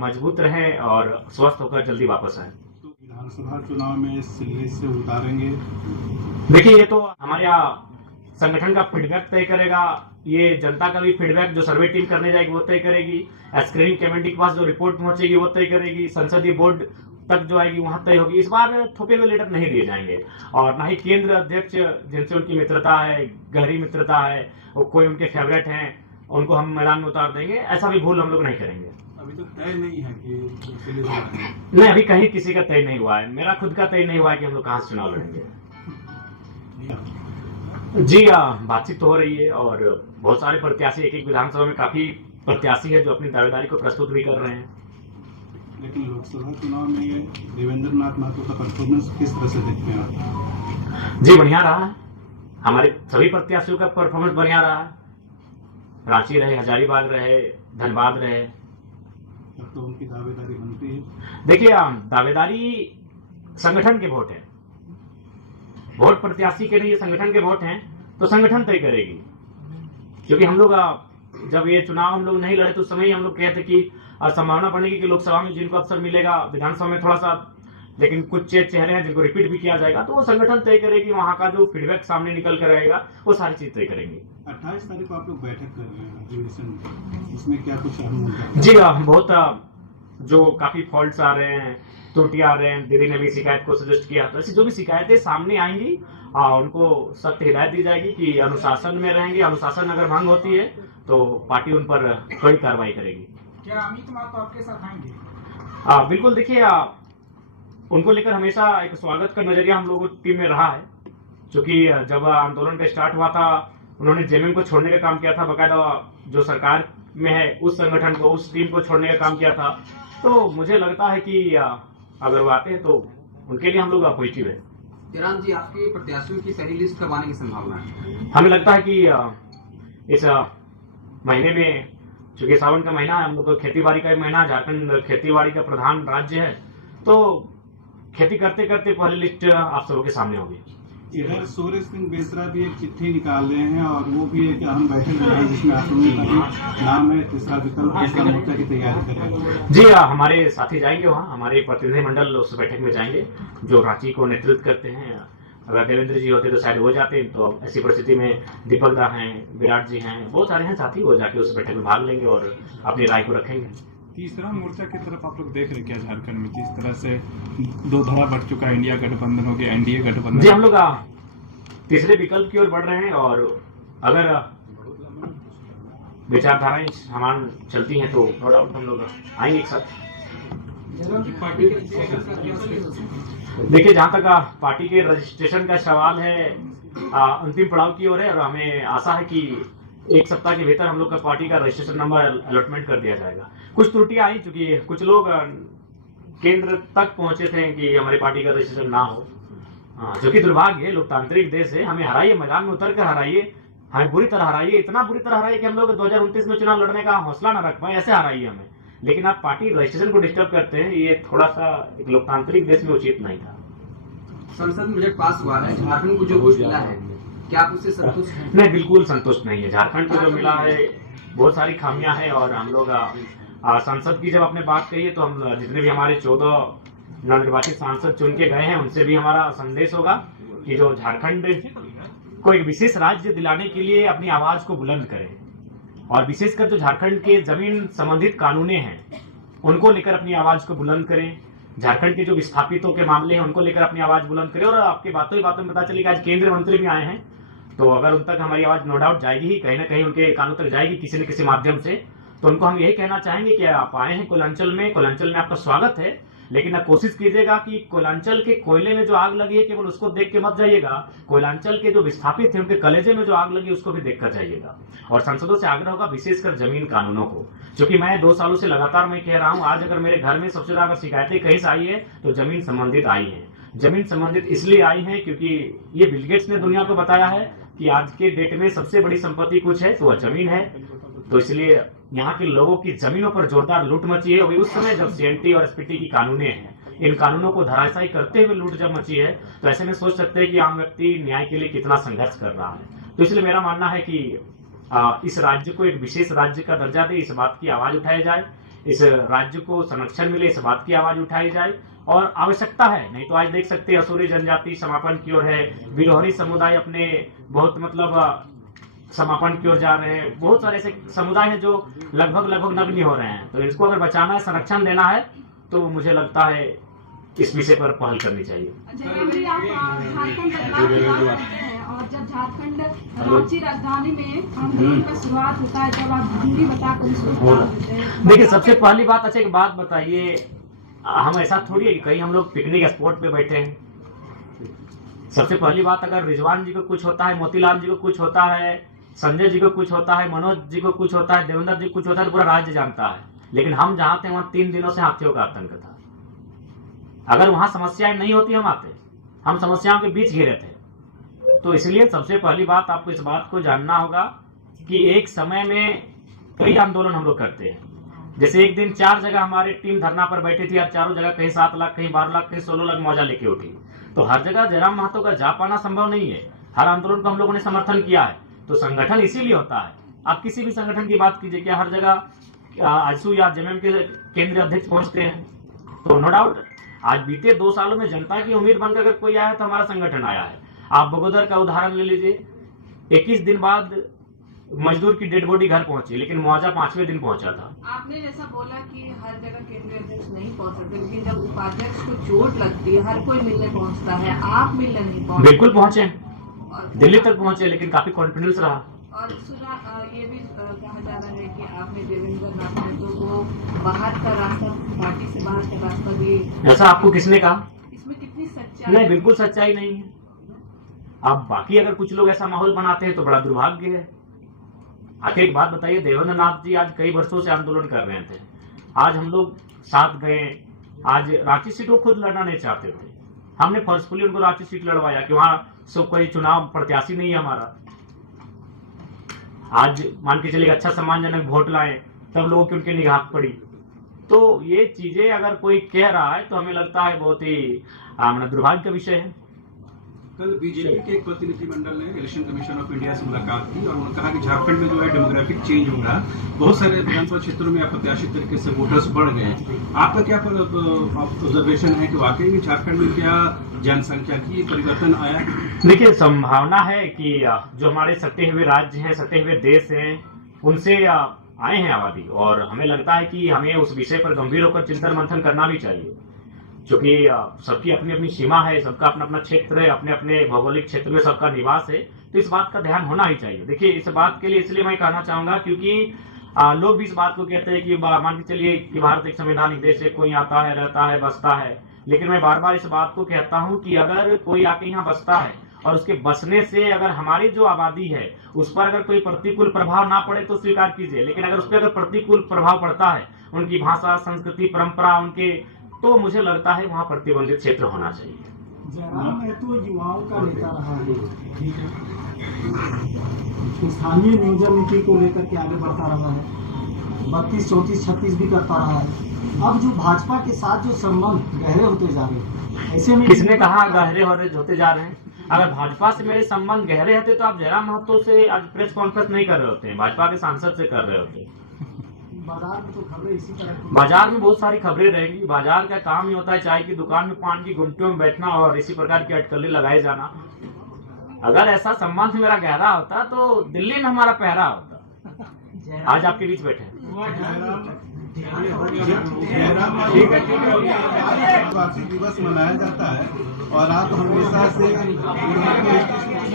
मजबूत रहें और स्वस्थ होकर जल्दी वापस आए। तो विधानसभा चुनाव में सिल्ली से उतारेंगे? देखिए, ये तो हमारे यहाँ संगठन का फीडबैक तय करेगा, ये जनता का भी फीडबैक जो सर्वे टीम करने जाएगी वो तय करेगी, स्क्रीनिंग कमेटी के पास जो रिपोर्ट पहुंचेगी वो तय करेगी, संसदीय बोर्ड तक जो आएगी वहां तय होगी। इस बार थोपे हुए लीडर नहीं दिए जाएंगे और ना ही केंद्र अध्यक्ष जिनसे उनकी मित्रता है, गहरी मित्रता है, और कोई उनके फेवरेट हैं उनको हम मैदान में उतार देंगे, ऐसा भी भूल हम लोग नहीं करेंगे। अभी तो तय नहीं है कि सिल्ली से नहीं, अभी कहीं किसी का तय नहीं हुआ है, मेरा खुद का तय नहीं हुआ है कि हम लोग कहां से चुनाव लड़ेंगे। जी हाँ, बातचीत तो हो रही है और बहुत सारे प्रत्याशी, एक विधानसभा में काफी प्रत्याशी है जो अपनी दावेदारी को प्रस्तुत भी कर रहे हैं। लेकिन लोकसभा चुनाव में देवेंद्र नाथ महतो का परफॉर्मेंस किस तरह से देखते हैं आप? जी, बढ़िया रहा है, हमारे सभी प्रत्याशियों का परफॉर्मेंस बढ़िया रहा है। रांची रहे, हजारीबाग रहे, धनबाद रहे। अब तो उनकी दावेदारी बनती है। देखिए, दावेदारी संगठन के वोट है, वोट प्रत्याशी के नहीं, ये संगठन के वोट हैं, तो संगठन तय करेगी। क्योंकि हम लोग जब ये चुनाव हम लोग नहीं लड़े तो उस समय ही हम लोग कहते कि संभावना बनेगी कि लोकसभा में जिनको अवसर मिलेगा, विधानसभा में थोड़ा सा, लेकिन कुछ चेहरे हैं जिनको रिपीट भी किया जाएगा, तो वो संगठन तय करेगी। वहां का जो फीडबैक सामने निकल कर रहेगा वो सारी चीज तय करेंगे। 28 तारीख को आप लोग बैठक कर रहे हैं अधिवेशन में, इसमें क्या कुछ अहम मुद्दा है? जी हाँ, बहुत जो काफी फॉल्ट्स आ रहे हैं, त्रुटियां आ रहे हैं, दीदी ने भी शिकायत को सजेस्ट किया, तो ऐसी जो भी शिकायतें सामने आएंगी उनको सख्त हिदायत दी जाएगी कि अनुशासन में रहेंगे। अनुशासन अगर भंग होती है तो पार्टी उन पर कड़ी कार्रवाई करेगी। क्या अमित मातो आपके साथ आएंगे? बिल्कुल, देखिए, उनको लेकर हमेशा एक स्वागत का नजरिया हम लोगों की टीम में रहा है। क्योंकि जब आंदोलन का स्टार्ट हुआ था, उन्होंने जेएमएम को छोड़ने का काम किया था, बकायदा जो सरकार में है उस संगठन को, उस टीम को छोड़ने का काम किया था। तो मुझे लगता है कि अगर वो आते हैं तो उनके लिए हम लोग पॉजिटिव है। जयराम जी, आपके प्रत्याशियों की पहली लिस्ट कब आने की संभावना है? हमें लगता है कि इस महीने में, चूंकि सावन का महीना है, हम लोग को खेती बाड़ी का महीना, झारखंड खेती बाड़ी का प्रधान राज्य है, तो खेती करते करते पहली लिस्ट आप सबों के सामने होगी। इधर सूर्य सिंह बेसरा भी एक चिट्ठी निकाल रहे हैं और वो भी एक अहम बैठक है जिसमें आप लोगों का भी नाम है, तीसरा विकल्प, तीसरा मोर्चा की तैयारी कर रहे हैं। जी हाँ, हमारे साथी जाएंगे वहाँ, हमारे प्रतिनिधिमंडल उस बैठक में जाएंगे जो रांची को नेतृत्व करते हैं। अगर देवेंद्र जी होते तो शायद हो जाते, तो ऐसी परिस्थिति में दीपक दा हैं, विराट जी हैं, बहुत सारे हैं साथी, वो जाके उस बैठक में भाग लेंगे और अपनी राय को रखेंगे। तीसरा मोर्चा की तरफ आप लोग देख रहे क्या झारखंड में? जिस तरह से दो धड़ा बढ़ चुका है, इंडिया गठबंधन हो गया, एनडीए गठबंधन। जी, हम लोग तीसरे विकल्प की ओर बढ़ रहे हैं और अगर विचारधाराएं समान चलती हैं तो नो डाउट हम लोग आएंगे एक साथ। देखिए, जहां तक पार्टी के रजिस्ट्रेशन का सवाल है, अंतिम पड़ाव की ओर है और हमें आशा है कि एक सप्ताह के भीतर हम लोग का पार्टी का रजिस्ट्रेशन नंबर अलॉटमेंट कर दिया जाएगा। कुछ त्रुटियां आई, चूंकि कुछ लोग केंद्र तक पहुंचे थे कि हमारी पार्टी का रजिस्ट्रेशन ना हो, जो कि दुर्भाग्य है। लोकतांत्रिक देश है, हमें हराइए, मैदान में उतर कर हराइए, हमें बुरी तरह हराइए, इतना बुरी तरह हराइए कि हम लोग 2029 में चुनाव लड़ने का हौसला न रख पाए, ऐसे हराइए हमें। लेकिन आप पार्टी रजिस्ट्रेशन को डिस्टर्ब करते हैं, ये थोड़ा सा एक लोकतांत्रिक देश में उचित नहीं था। संसद में बजट पास हुआ है, झारखंड को जो कुछ मिला है, क्या आप उससे संतुष्ट हैं? नहीं, बिल्कुल संतुष्ट नहीं है। झारखंड को जो मिला है बहुत सारी खामियां हैं और हम लोग संसद की जब आपने बात कही है तो हम जितने भी हमारे 14 नवनिर्वाचित सांसद चुन के गए हैं उनसे भी हमारा संदेश होगा कि जो झारखंड को एक विशेष राज्य दिलाने के लिए अपनी आवाज को बुलंद करें और विशेषकर जो झारखंड के जमीन संबंधित कानूने हैं उनको लेकर अपनी आवाज को बुलंद करें। झारखंड के जो विस्थापितों के मामले हैं उनको लेकर अपनी आवाज बुलंद करें। और आपके बातों ही बातों में पता चली कि आज केंद्रीय मंत्री भी आए हैं, तो अगर उन तक हमारी आवाज नो डाउट जाएगी ही, कहीं ना कहीं उनके कानों तक जाएगी किसी न किसी माध्यम से, तो उनको हम यही कहना चाहेंगे कि आप आए हैं कोयलांचल में आपका स्वागत है, लेकिन आप कोशिश कीजिएगा कि कोयलांचल के कोयले में जो आग लगी है केवल उसको देख के मत जाइएगा, कोयलांचल के जो विस्थापित हैं उनके कलेजे में जो आग लगी उसको भी देखकर जाइएगा। और सांसदों से आग्रह होगा विशेषकर जमीन कानूनों को, क्योंकि मैं 2 सालों से लगातार मैं कह रहा हूं, आज अगर मेरे घर में सबसे ज्यादा शिकायतें कहीं से आई है तो जमीन संबंधित आई है। जमीन संबंधित इसलिए आई है क्योंकि ये बिल गेट्स ने दुनिया को बताया है कि आज के डेट में सबसे बड़ी संपत्ति कुछ है तो वह जमीन है। तो इसलिए यहाँ के लोगों की जमीनों पर जोरदार लूट मची है। अभी उस समय जब सीएनटी और एसपीटी की कानूनें हैं, इन कानूनों को धराशायी करते हुए लूट जब मची है, तो ऐसे में सोच सकते हैं कि आम व्यक्ति न्याय के लिए कितना संघर्ष कर रहा है। तो इसलिए मेरा मानना है कि इस राज्य को एक विशेष राज्य का दर्जा दे, इस बात की आवाज उठाई जाए। इस राज्य को संरक्षण मिले, इस बात की आवाज उठाई जाए और आवश्यकता है। नहीं तो आज देख सकते हैं असुरी जनजाति समापन की ओर है, बिलोहरी समुदाय अपने बहुत मतलब समापन की ओर जा रहे हैं। बहुत सारे ऐसे समुदाय हैं जो लगभग नग्न हो रहे हैं। तो इसको अगर बचाना है, संरक्षण देना है, तो मुझे लगता है इस विषय पर पहल करनी चाहिए। जयराम जी, आप झारखंड बदलाव की बात करते हैं और जब झारखंड रांची राजधानी में आंदोलन का शुरुआत होता है तब आप दूरी बताकर उसको बता देते हैं। देखिए, सबसे पहली बात, अच्छा एक बात बताइए, हम ऐसा थोड़ी है कि कहीं हम लोग पिकनिक स्पॉट पे बैठे हैं। सबसे पहली बात, अगर रिजवान जी को कुछ होता है, मोतीलाल जी को कुछ होता है, संजय जी को कुछ होता है, मनोज जी को कुछ होता है, देवेंद्र जी को कुछ होता है, तो पूरा राज्य जानता है। लेकिन हम जहाँ थे वहाँ 3 दिनों से हाथियों का आतंक था। अगर वहां समस्याएं नहीं होती हम आते, हम समस्याओं के बीच घिरे थे। तो इसलिए सबसे पहली बात आपको इस बात को जानना होगा कि एक समय में कई आंदोलन हम लोग करते हैं। जैसे एक दिन 4 जगह हमारी टीम धरना पर बैठी थी और चारों जगह कहीं 7 लाख, कहीं 12 लाख, कहीं 16 लाख मौजा लेके उठी। तो हर जगह जयराम महतो का जा पाना संभव नहीं है। हर आंदोलन को हम लोगों ने समर्थन किया है। तो संगठन इसीलिए होता है। आप किसी भी संगठन की बात कीजिए, क्या हर जगह आजसू या जेएमएम के केंद्रीय अध्यक्ष पहुंचते हैं? तो नो डाउट आज बीते 2 सालों में जनता की उम्मीद बनकर अगर कोई आया तो हमारा संगठन आया है। आप बगोदर का उदाहरण ले लीजिए, 21 दिन बाद मजदूर की डेड बॉडी घर पहुंची, लेकिन मुआवजा 5वें दिन पहुंचा था। आपने जैसा बोला कि हर जगह केंद्रीय अध्यक्ष नहीं पहुंच सकते, लेकिन जब उपाध्यक्ष को चोट लगती है हर कोई मिलने पहुंचता है, आप मिलने नहीं पहुंचे। बिल्कुल पहुंचे, दिल्ली तक पहुंचे, लेकिन काफी कॉन्फिडेंस रहा। और ये भी कहा जा रहा है कि आपने देवेंद्र नाथ महतो को बाहर का रास्ता, पार्टी से बाहर का रास्ता भी। ऐसा आपको किसने कहा? इसमें कितनी सच्चाई? नहीं, बिल्कुल सच्चाई नहीं है। अब बाकी अगर कुछ लोग ऐसा माहौल बनाते हैं तो बड़ा दुर्भाग्य है। आखिर एक बात बताइए, देवेंद्र नाथ जी आज कई वर्षों से आंदोलन कर रहे थे। आज हम लोग साथ गए। आज रांची सीट वो खुद लड़ना नहीं चाहते थे, हमने फोर्सफुली उनको रांची सीट लड़वाया कि वहां सब कोई चुनाव प्रत्याशी नहीं है हमारा। आज मान के चलिए अच्छा सम्मानजनक वोट लाए, तब लोगों की उनकी निगाह पड़ी। तो ये चीजें अगर कोई कह रहा है तो हमें लगता है बहुत ही दुर्भाग्य का विषय है। कल बीजेपी के एक प्रतिनिधिमंडल ने इलेक्शन कमीशन ऑफ इंडिया से मुलाकात की और उन्होंने कहा कि झारखंड में जो है डेमोग्राफिक चेंज होगा, बहुत सारे विधानसभा क्षेत्रों में अप्रत्याशित तरीके से वोटर्स बढ़ गए। आपका क्या ऑब्जर्वेशन है कि वाकई में झारखंड में क्या जनसंख्या की परिवर्तन आया? देखिए, संभावना है कि जो हमारे सटे हुए राज्य हैं, सटे हुए देश हैं, उनसे आए हैं आबादी, और हमें लगता है कि हमें उस विषय पर गंभीर होकर चिंतन मंथन करना भी चाहिए, क्योंकि सबकी अपनी अपनी सीमा है, सबका अपना अपना क्षेत्र है, अपने अपने भौगोलिक क्षेत्र में सबका निवास है। तो इस बात का ध्यान होना ही चाहिए। देखिए, इस बात के लिए इसलिए मैं कहना चाहूंगा क्योंकि लोग भी इस बात को कहते हैं कि मान के चलिए कि भारत एक संवैधानिक देश है, कोई आता है, रहता है, बसता है। लेकिन मैं बार बार इस बात को कहता हूं कि अगर कोई आके यहाँ बसता है और उसके बसने से अगर हमारी जो आबादी है उस पर अगर कोई प्रतिकूल प्रभाव ना पड़े तो स्वीकार कीजिए, लेकिन अगर उस पर अगर प्रतिकूल प्रभाव पड़ता है, उनकी भाषा, संस्कृति, परंपरा, उनके, तो मुझे लगता है वहाँ प्रतिबंधित क्षेत्र होना चाहिए। जयराम महतो युवाओं का नेता रहा है, स्थानीय नियोजन नीति को लेकर के आगे बढ़ता रहा है, 32, 34, 36 भी करता रहा है। अब जो भाजपा के साथ जो संबंध गहरे होते जा रहे हैं, ऐसे में किसने कहा गहरे होते जा रहे हैं? अगर भाजपा से मेरे संबंध गहरे होते तो आप जयराम महतो से आज प्रेस कॉन्फ्रेंस नहीं कर रहे होते, भाजपा के सांसद से कर रहे होते। बाजार में तो खबरें इसी तरह की, बाजार में बहुत सारी खबरें रहेंगी। बाजार का काम ही होता है चाय की दुकान में पान की गुमटियों में बैठना और इसी प्रकार की अटकलें लगाए जाना। अगर ऐसा संबंध मेरा गहरा होता तो दिल्ली में हमारा पहरा होता। आज आपके बीच बैठे हैं। आदिवासी दिवस मनाया जाता है और आप हमेशा से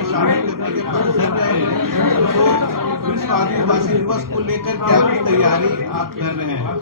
शामिल करने के प्रयास कर रहे हैं। तो विश्व आदिवासी दिवस को लेकर क्या तैयारी आप कर रहे हैं?